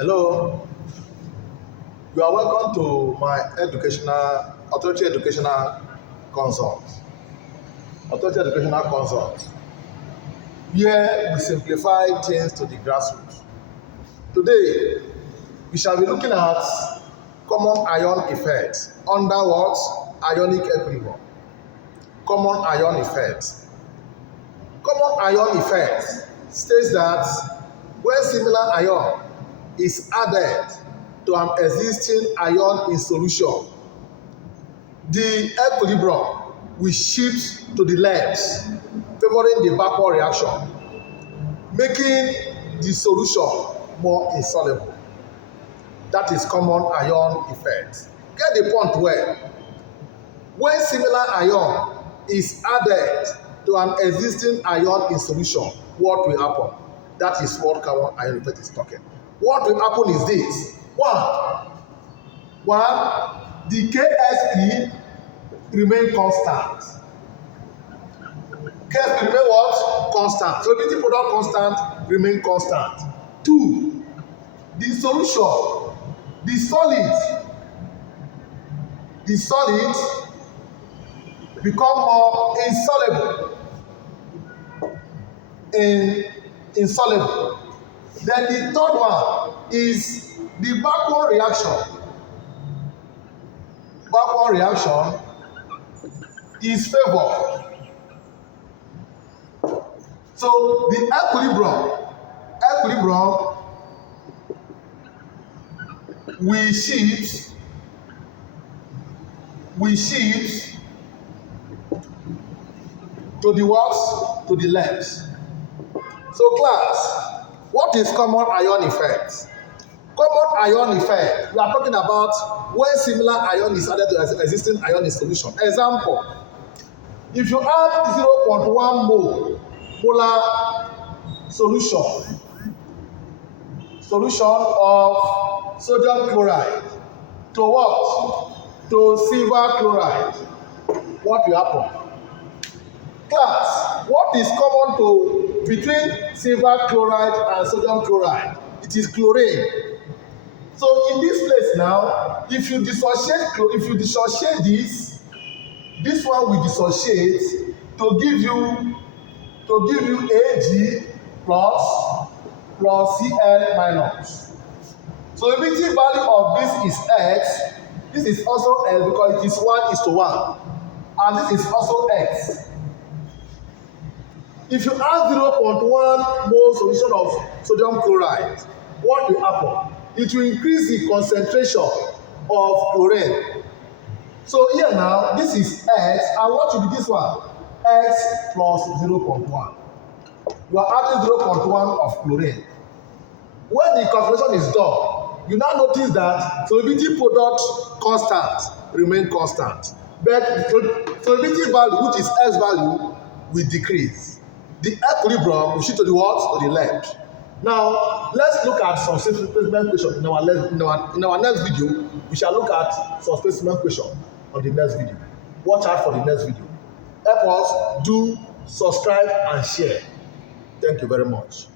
Hello, you are welcome to my authority educational consult. Authority educational consult, where we simplify things to the grassroots. Today, we shall be looking at common ion effects under what? Ionic equilibrium. Common ion effects. Common ion effects states that when similar ion is added to an existing ion in solution, the equilibrium will shift to the left, favoring the backward reaction, making the solution more insoluble. That is common ion effect. Get the point where when similar ion is added to an existing ion in solution, what will happen? That is what common ion effect is talking. What will happen is this. One, the KSP remain constant. KSP remain what? Constant. So the product constant remain constant. Two, the solution, the solid become more insoluble. Then the third one is the backward reaction. Backward reaction is favored. So the equilibrium will shift to the what? To the left. So class, what is common ion effect? Common ion effect, we are talking about when similar ion is added to existing ion in solution. Example, if you add 0.1 molar solution of sodium chloride to what? To silver chloride, what will happen? Class, what is common between silver chloride and sodium chloride? It is chlorine. So in this place now, if you dissociate this one will dissociate to give you Ag plus Cl minus. So the unity value of this is X. This is also X because it is 1:1, and this is also X. If you add 0.1 mole solution of sodium chloride, what will happen? It will increase the concentration of chlorine. So here now, this is X, and what should be this one? X plus 0.1. You are adding 0.1 of chlorine. When the calculation is done, you now notice that solubility product constant remain constant, but solubility value, which is X value, will decrease. The equilibrium will shift to the what? To the left. Now, let's look at some specimen question in our next video. We shall look at some specimen question on the next video. Watch out for the next video. Help us do subscribe and share. Thank you very much.